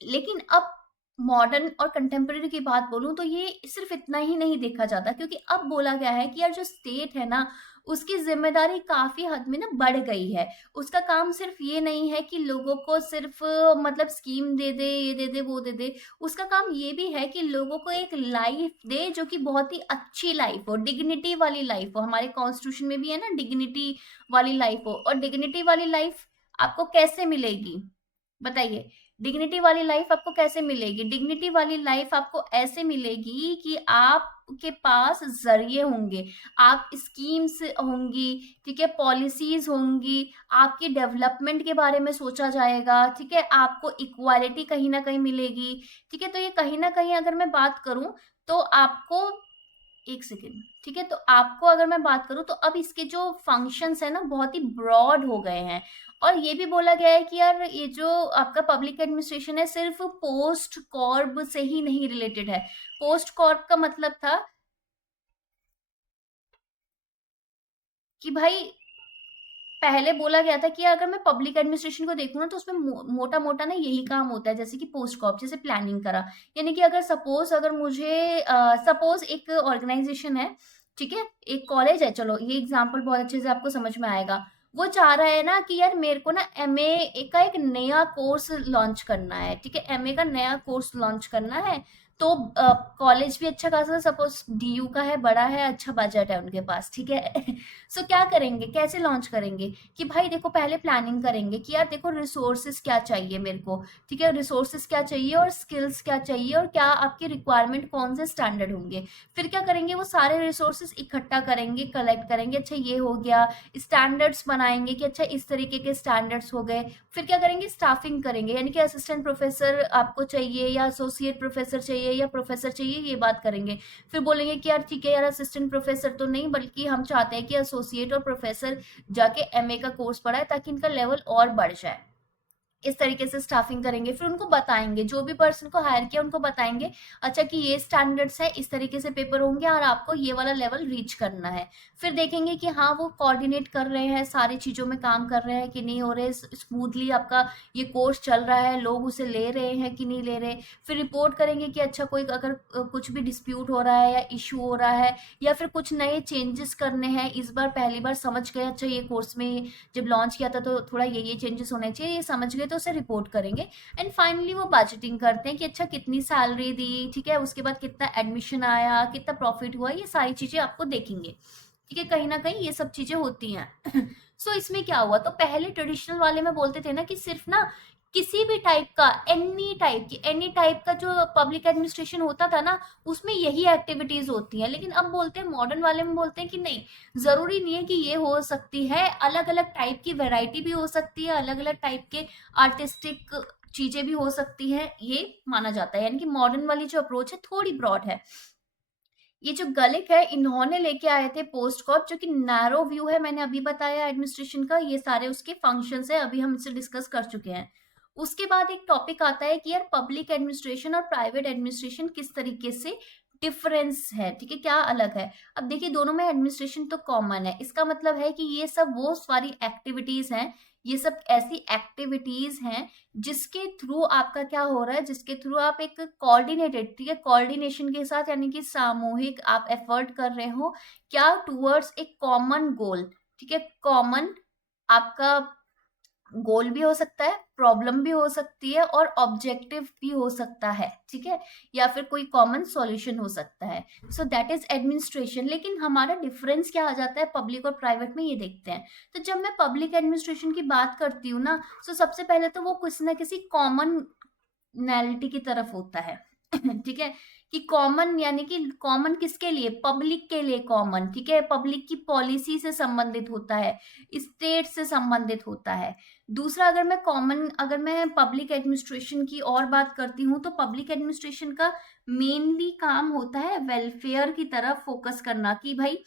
लेकिन अब मॉडर्न और कंटेम्प्रेरी की बात बोलूं, तो ये सिर्फ इतना ही नहीं देखा जाता, क्योंकि अब बोला गया है कि यार जो स्टेट है ना, उसकी जिम्मेदारी काफी हद में ना बढ़ गई है। उसका काम सिर्फ ये नहीं है कि लोगों को सिर्फ मतलब स्कीम दे दे, ये दे दे, वो दे दे। उसका काम ये भी है कि लोगों को एक लाइफ दे जो कि बहुत ही अच्छी लाइफ हो, डिग्निटी वाली लाइफ हो। हमारे कॉन्स्टिट्यूशन में भी है ना, डिग्निटी वाली लाइफ हो। और डिग्निटी वाली लाइफ आपको कैसे मिलेगी बताइए? डिग्निटी वाली लाइफ आपको कैसे मिलेगी? डिग्निटी वाली लाइफ आपको ऐसे मिलेगी कि आपके पास जरिए होंगे, आप स्कीम्स होंगी, ठीक है, पॉलिसीज होंगी, आपकी डेवलपमेंट के बारे में सोचा जाएगा, ठीक है, आपको इक्वालिटी कहीं ना कहीं मिलेगी, ठीक है। तो ये कहीं ना कहीं अगर मैं बात करूं, तो आपको, एक सेकेंड, ठीक है, तो आपको अगर मैं बात करूं, तो अब इसके जो फंक्शंस है ना, बहुत ही ब्रॉड हो गए हैं। और ये भी बोला गया है कि यार ये जो आपका पब्लिक एडमिनिस्ट्रेशन है, सिर्फ पोस्ट कॉर्प से ही नहीं रिलेटेड है। पोस्ट कॉर्प का मतलब था कि भाई, पहले बोला गया था कि अगर मैं पब्लिक एडमिनिस्ट्रेशन को देखूँ ना, तो उसमें मोटा मोटा ना यही काम होता है, जैसे कि पोस्ट कॉप, जैसे प्लानिंग करा। यानी कि अगर सपोज, अगर मुझे सपोज एक ऑर्गेनाइजेशन है, ठीक है, एक कॉलेज है, चलो ये एग्जांपल बहुत अच्छे से आपको समझ में आएगा। वो चाह रहा है ना कि यार मेरे को ना एमए का एक नया कोर्स लॉन्च करना है, ठीक है, एमए का नया कोर्स लॉन्च करना है। तो कॉलेज भी अच्छा खासा, सपोज डीयू का है, बड़ा है, अच्छा बजट है उनके पास, ठीक है क्या करेंगे, कैसे लॉन्च करेंगे? कि भाई देखो, पहले प्लानिंग करेंगे कि यार देखो रिसोर्सेस क्या चाहिए मेरे को, ठीक है, रिसोर्सेस क्या चाहिए और स्किल्स क्या चाहिए और क्या आपकी रिक्वायरमेंट कौन से स्टैंडर्ड होंगे। फिर क्या करेंगे, वो सारे रिसोर्सेस इकट्ठा करेंगे, कलेक्ट करेंगे, अच्छा ये हो गया, स्टैंडर्ड्स बनाएंगे कि अच्छा इस तरीके के स्टैंडर्ड्स हो गए। फिर क्या करेंगे, स्टाफिंग करेंगे, यानी कि असिस्टेंट प्रोफेसर आपको चाहिए या एसोसिएट प्रोफेसर चाहिए या प्रोफेसर चाहिए, ये बात करेंगे। फिर बोलेंगे कि यार ठीक है यार, असिस्टेंट प्रोफेसर तो नहीं, बल्कि हम चाहते हैं कि एसोसिएट और प्रोफेसर जाके एमए का कोर्स पढ़ाए, ताकि इनका लेवल और बढ़ जाए। इस तरीके से स्टाफिंग करेंगे, फिर उनको बताएंगे, जो भी पर्सन को हायर किया उनको बताएंगे, अच्छा कि ये स्टैंडर्ड्स है, इस तरीके से पेपर होंगे और आपको ये वाला लेवल रीच करना है। फिर देखेंगे कि हाँ वो कोऑर्डिनेट कर रहे हैं, सारी चीज़ों में काम कर रहे हैं कि नहीं हो रहे, स्मूथली आपका ये कोर्स चल रहा है, लोग उसे ले रहे हैं कि नहीं ले रहे। फिर रिपोर्ट करेंगे कि अच्छा कोई अगर कुछ भी डिस्प्यूट हो रहा है या इशू हो रहा है या फिर कुछ नए चेंजेस करने हैं, इस बार पहली बार समझ गए, अच्छा ये कोर्स में जब लॉन्च किया था तो थोड़ा ये चेंजेस होने चाहिए, ये समझ गए तो उसे रिपोर्ट करेंगे। एंड फाइनली वो बजटिंग करते हैं कि अच्छा कितनी सैलरी दी, ठीक है, उसके बाद कितना एडमिशन आया, कितना प्रॉफिट हुआ, ये सारी चीजें आपको देखेंगे, ठीक है, कहीं ना कहीं ये सब चीजें होती हैं। सो इसमें क्या हुआ, तो पहले ट्रेडिशनल वाले में बोलते थे ना कि सिर्फ ना किसी भी टाइप का, एनी टाइप का जो पब्लिक एडमिनिस्ट्रेशन होता था ना, उसमें यही एक्टिविटीज होती हैं। लेकिन अब बोलते हैं, मॉडर्न वाले में बोलते हैं कि नहीं, जरूरी नहीं है कि ये हो सकती है, अलग अलग टाइप की वैरायटी भी हो सकती है, अलग अलग टाइप के आर्टिस्टिक चीजें भी हो सकती है, ये माना जाता है। यानी कि मॉडर्न वाली जो अप्रोच है थोड़ी ब्रॉड है। ये जो गलिक है, इन्होंने लेके आए थे पोस्ट कॉप, जो कि नैरो व्यू है, मैंने अभी बताया एडमिनिस्ट्रेशन का, ये सारे उसके फंक्शंस है, अभी हम इसे डिस्कस कर चुके हैं। उसके बाद एक टॉपिक आता है कि यार पब्लिक एडमिनिस्ट्रेशन और प्राइवेट एडमिनिस्ट्रेशन किस तरीके से डिफरेंस है, ठीक है, क्या अलग है। अब देखिए दोनों में एडमिनिस्ट्रेशन तो कॉमन है, इसका मतलब है कि ये सब वो सारी एक्टिविटीज हैं, ये सब ऐसी एक्टिविटीज हैं जिसके थ्रू आपका क्या हो रहा है, जिसके थ्रू आप एक कोऑर्डिनेटेड, ठीक है, कोऑर्डिनेशन के साथ, यानी कि सामूहिक आप एफर्ट कर रहे हो क्या, टूवर्ड्स एक कॉमन गोल, ठीक है, कॉमन आपका गोल भी हो सकता है, प्रॉब्लम भी हो सकती है और ऑब्जेक्टिव भी हो सकता है, ठीक है, या फिर कोई कॉमन सॉल्यूशन हो सकता है। So that is administration. लेकिन हमारा डिफरेंस क्या आ जाता है पब्लिक और प्राइवेट में, ये देखते हैं। तो जब मैं पब्लिक एडमिनिस्ट्रेशन की बात करती हूँ ना, तो सबसे पहले तो वो किसी ना किसी कॉमन नैलिटी की तरफ होता है। ठीक है, कि कॉमन यानी कि कॉमन किसके लिए, पब्लिक के लिए कॉमन, ठीक है, पब्लिक की पॉलिसी से संबंधित होता है, स्टेट से संबंधित होता है। दूसरा, अगर मैं पब्लिक एडमिनिस्ट्रेशन की और बात करती हूँ, तो पब्लिक एडमिनिस्ट्रेशन का मेनली काम होता है वेलफेयर की तरफ फोकस करना, कि भाई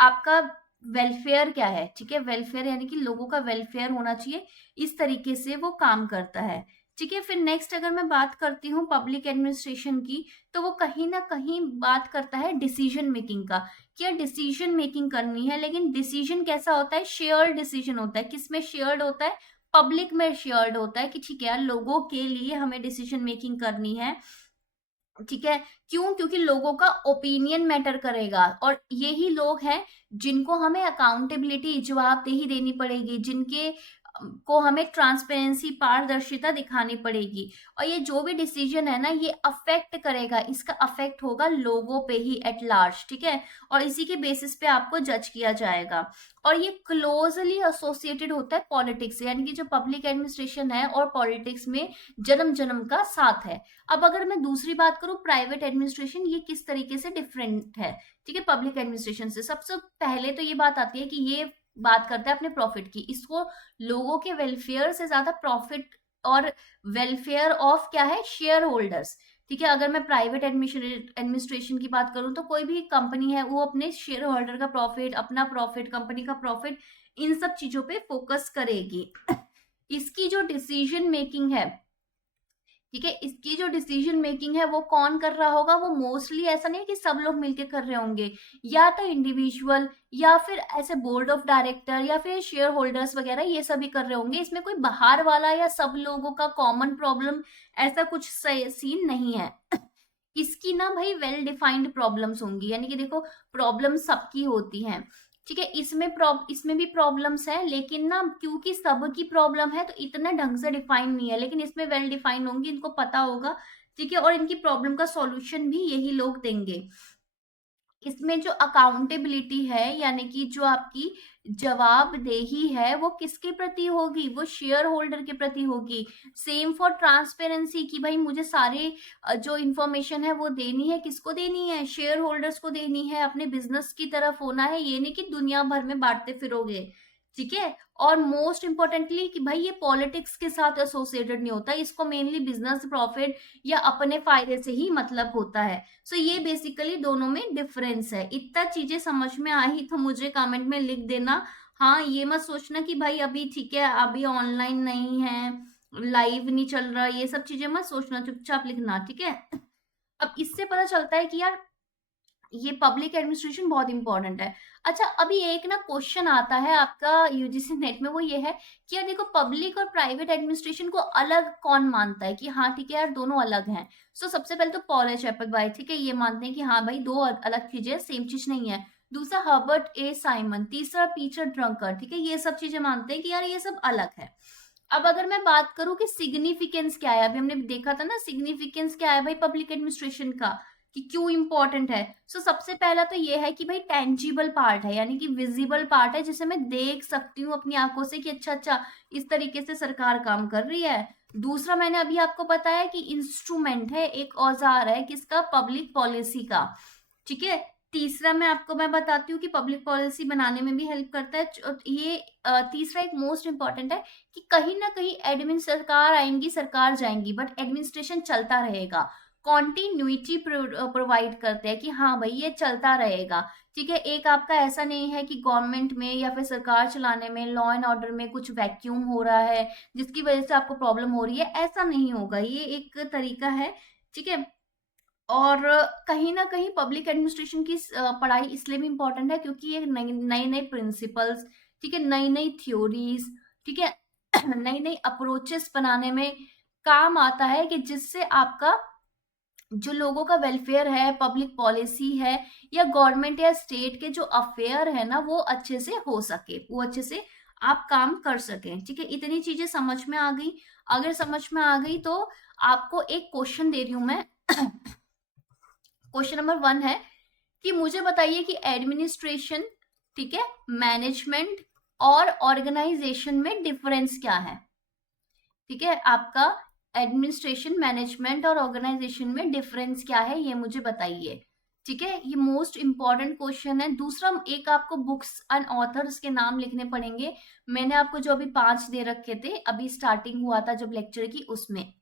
आपका वेलफेयर क्या है, ठीक है, वेलफेयर यानी कि लोगों का वेलफेयर होना चाहिए, इस तरीके से वो काम करता है, ठीक है। फिर नेक्स्ट अगर मैं बात करती हूँ पब्लिक एडमिनिस्ट्रेशन की, तो वो कहीं ना कहीं बात करता है डिसीजन मेकिंग का, क्या डिसीजन मेकिंग करनी है, लेकिन डिसीजन कैसा होता है, शेयर्ड डिसीजन होता है। किसमें शेयर्ड होता है, पब्लिक में शेयर्ड होता है, कि ठीक है यार लोगों के लिए हमें डिसीजन मेकिंग करनी है, ठीक है। क्यों, क्योंकि लोगों का ओपिनियन मैटर करेगा, और यही लोग हैं जिनको हमें अकाउंटेबिलिटी, जवाबदेही देनी पड़ेगी, जिनके को हमें ट्रांसपेरेंसी, पारदर्शिता दिखानी पड़ेगी। और ये जो भी डिसीजन है ना, ये अफेक्ट करेगा, इसका अफेक्ट होगा लोगों पे ही एट लार्ज, ठीक है, और इसी के बेसिस पे आपको जज किया जाएगा। और ये क्लोजली एसोसिएटेड होता है पॉलिटिक्स से, यानी कि जो पब्लिक एडमिनिस्ट्रेशन है और पॉलिटिक्स में जन्म जन्म का साथ है। अब अगर मैं दूसरी बात करूं प्राइवेट एडमिनिस्ट्रेशन, ये किस तरीके से डिफरेंट है, ठीक है, पब्लिक एडमिनिस्ट्रेशन से। सबसे पहले तो ये बात आती है कि ये बात करता है अपने प्रॉफिट की, इसको लोगों के वेलफेयर से ज्यादा प्रॉफिट और वेलफेयर ऑफ क्या है, शेयर होल्डर्स, ठीक है। अगर मैं प्राइवेट एडमिनिस्ट्रेशन की बात करूं, तो कोई भी कंपनी है वो अपने शेयर होल्डर का प्रॉफिट, अपना प्रॉफिट, कंपनी का प्रॉफिट, इन सब चीजों पे फोकस करेगी। इसकी जो डिसीजन मेकिंग है, ठीक है, इसकी जो डिसीजन मेकिंग है वो कौन कर रहा होगा, वो मोस्टली ऐसा नहीं है कि सब लोग मिलके कर रहे होंगे, या तो इंडिविजुअल या फिर ऐसे बोर्ड ऑफ डायरेक्टर या फिर शेयर होल्डर्स वगैरह, ये सभी कर रहे होंगे। इसमें कोई बाहर वाला या सब लोगों का कॉमन प्रॉब्लम, ऐसा कुछ सीन नहीं है। इसकी ना भाई वेल डिफाइंड प्रॉब्लम्स होंगी, यानी कि देखो प्रॉब्लम सबकी होती हैं, ठीक है, इसमें भी प्रॉब्लम्स है, लेकिन ना क्योंकि सबकी प्रॉब्लम है तो इतना ढंग से डिफाइन नहीं है, लेकिन इसमें वेल डिफाइन होंगी, इनको पता होगा, ठीक है, और इनकी प्रॉब्लम का सॉल्यूशन भी यही लोग देंगे। इसमें जो अकाउंटेबिलिटी है, यानी कि जो आपकी जवाबदेही है, वो किसके प्रति होगी, वो शेयर होल्डर के प्रति होगी। सेम फॉर ट्रांसपेरेंसी, कि भाई मुझे सारे जो इंफॉर्मेशन है वो देनी है, किसको देनी है, शेयर होल्डर्स को देनी है, अपने बिजनेस की तरफ होना है, ये नहीं कि दुनिया भर में बांटते फिरोगे, ठीक है। और मोस्ट इंपॉर्टेंटली कि भाई ये पॉलिटिक्स के साथ एसोसिएटेड नहीं होता, इसको मेनली बिजनेस प्रॉफिट या अपने फायदे से ही मतलब होता है। सो ये बेसिकली दोनों में डिफरेंस है। इतना चीजें समझ में आई तो मुझे कमेंट में लिख देना। हाँ, ये मत सोचना कि भाई अभी ठीक है, अभी ऑनलाइन नहीं है, लाइव नहीं चल रहा, ये सब चीजें मत सोचना, चुपचाप लिखना, ठीक है। अब इससे पता चलता है कि यार ये पब्लिक एडमिनिस्ट्रेशन बहुत इंपॉर्टेंट है। अच्छा, अभी एक ना क्वेश्चन आता है आपका यूजीसी नेट में, वो ये है कि यार देखो पब्लिक और प्राइवेट एडमिनिस्ट्रेशन को अलग कौन मानता है कि हाँ ठीक है यार दोनों अलग हैं। सो सबसे पहले तो पॉल एच भाई, ठीक है, ये मानते हैं कि हाँ भाई दो अलग चीजें, सेम चीज नहीं है। दूसरा हर्बर्ट ए साइमन, तीसरा पीटर ड्रंकर, ठीक है, ये सब चीजें मानते हैं कि यार ये सब अलग है। अब अगर मैं बात करूं कि सिग्निफिकेंस क्या है, अभी हमने देखा था ना सिग्निफिकेंस क्या है भाई पब्लिक एडमिनिस्ट्रेशन का, कि क्यों इंपॉर्टेंट है। सो सबसे पहला तो ये है कि भाई टेंजिबल पार्ट है, यानी कि विजिबल पार्ट है, जिसे मैं देख सकती हूँ अपनी आंखों से कि अच्छा अच्छा इस तरीके से सरकार काम कर रही है। दूसरा मैंने अभी आपको बताया कि इंस्ट्रूमेंट है, एक औजार है किसका, पब्लिक पॉलिसी का, ठीक है। तीसरा मैं बताती हूँ कि पब्लिक पॉलिसी बनाने में भी हेल्प करता है। ये तीसरा एक मोस्ट इंपॉर्टेंट है कि कहीं ना कहीं सरकार आएंगी सरकार जाएंगी, बट एडमिनिस्ट्रेशन चलता रहेगा। कॉन्टिन्यूटी प्रोवाइड करते हैं कि हाँ भाई ये चलता रहेगा, ठीक है। एक आपका ऐसा नहीं है कि गवर्नमेंट में या फिर सरकार चलाने में लॉ एंड ऑर्डर में कुछ वैक्यूम हो रहा है जिसकी वजह से आपको प्रॉब्लम हो रही है, ऐसा नहीं होगा, ये एक तरीका है, ठीक है। और कहीं ना कहीं पब्लिक एडमिनिस्ट्रेशन की पढ़ाई इसलिए भी इम्पोर्टेंट है क्योंकि ये नई नई नई प्रिंसिपल्स, ठीक है, नई नई थ्योरीज, ठीक है, नई नई अप्रोचेस बनाने में काम आता है, कि जिससे आपका जो लोगों का वेलफेयर है, पब्लिक पॉलिसी है, या गवर्नमेंट या स्टेट के जो अफेयर है ना वो अच्छे से हो सके, वो अच्छे से आप काम कर सकें, ठीक है। इतनी चीजें समझ में आ गई। अगर समझ में आ गई तो आपको एक क्वेश्चन दे रही हूं मैं। क्वेश्चन नंबर 1 है कि मुझे बताइए कि एडमिनिस्ट्रेशन, ठीक है, मैनेजमेंट और ऑर्गेनाइजेशन में डिफरेंस क्या है, ठीक है। आपका एडमिनिस्ट्रेशन, मैनेजमेंट और ऑर्गेनाइजेशन में डिफरेंस क्या है ये मुझे बताइए, ठीक है। ये मोस्ट इंपॉर्टेंट क्वेश्चन है। दूसरा, एक आपको बुक्स एंड ऑथर्स के नाम लिखने पड़ेंगे। मैंने आपको जो अभी 5 दे रखे थे, अभी स्टार्टिंग हुआ था जब लेक्चर की उसमें।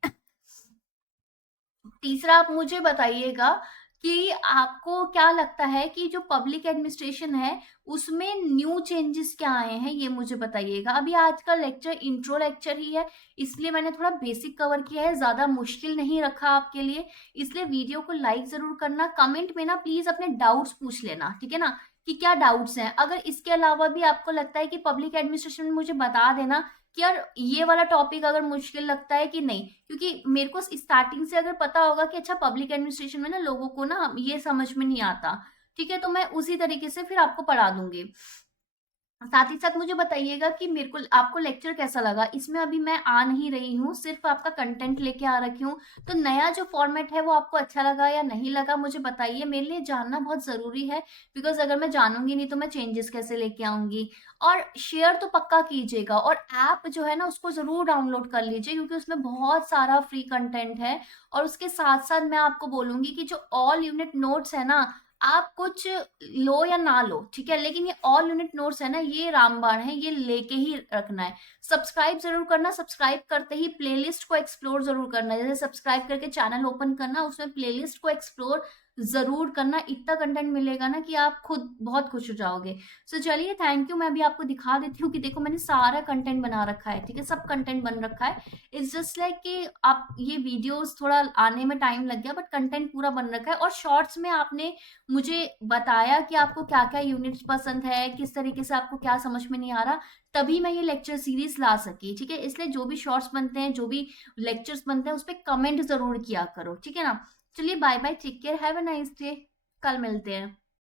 तीसरा, आप मुझे बताइएगा कि आपको क्या लगता है कि जो पब्लिक एडमिनिस्ट्रेशन है उसमें न्यू चेंजेस क्या आए हैं, ये मुझे बताइएगा। अभी आज का लेक्चर इंट्रो लेक्चर ही है, इसलिए मैंने थोड़ा बेसिक कवर किया है, ज्यादा मुश्किल नहीं रखा आपके लिए। इसलिए वीडियो को लाइक जरूर करना, कमेंट में ना प्लीज अपने डाउट्स पूछ लेना, ठीक है ना, कि क्या डाउट्स हैं। अगर इसके अलावा भी आपको लगता है कि पब्लिक एडमिनिस्ट्रेशन में, मुझे बता देना कि यार ये वाला टॉपिक अगर मुश्किल लगता है कि नहीं, क्योंकि मेरे को स्टार्टिंग से अगर पता होगा कि अच्छा पब्लिक एडमिनिस्ट्रेशन में ना लोगों को ना ये समझ में नहीं आता, ठीक है, तो मैं उसी तरीके से फिर आपको पढ़ा दूंगी। साथ ही साथ मुझे बताइएगा कि मेरे को आपको लेक्चर कैसा लगा। इसमें अभी मैं आ नहीं रही हूँ, सिर्फ आपका कंटेंट लेके आ रखी हूँ, तो नया जो फॉर्मेट है वो आपको अच्छा लगा या नहीं लगा मुझे बताइए, मेरे लिए जानना बहुत जरूरी है। बिकॉज अगर मैं जानूंगी नहीं तो मैं चेंजेस कैसे लेके आऊंगी। और शेयर तो पक्का कीजिएगा, और ऐप जो है ना उसको जरूर डाउनलोड कर लीजिए, क्योंकि उसमें बहुत सारा फ्री कंटेंट है। और उसके साथ साथ मैं आपको बोलूंगी कि जो ऑल यूनिट नोट्स है ना, आप कुछ लो या ना लो, ठीक है, लेकिन ये ऑल यूनिट नोट्स है ना, ये रामबाण है, ये लेके ही रखना है। सब्सक्राइब जरूर करना, सब्सक्राइब करते ही प्लेलिस्ट को एक्सप्लोर जरूर करना, जैसे सब्सक्राइब करके चैनल ओपन करना, उसमें प्लेलिस्ट को एक्सप्लोर जरूर करना। इतना कंटेंट मिलेगा ना कि आप खुद बहुत खुश हो जाओगे। सो चलिए, थैंक यू। मैं अभी आपको दिखा देती हूँ कि देखो मैंने सारा कंटेंट बना रखा है, ठीक है, सब कंटेंट बन रखा है। इट्स जस्ट लाइक कि आप ये वीडियोस थोड़ा आने में टाइम लग गया, बट कंटेंट पूरा बन रखा है। और शॉर्ट्स में आपने मुझे बताया कि आपको क्या क्या यूनिट्स पसंद है, किस तरीके से आपको क्या समझ में नहीं आ रहा, तभी मैं ये लेक्चर सीरीज ला सकी, ठीक है। इसलिए जो भी शॉर्ट्स बनते हैं, जो भी लेक्चर्स बनते हैं, उस पर कमेंट जरूर किया करो, ठीक है ना। चलिए, bye bye, take care, have a nice day, कल मिलते हैं।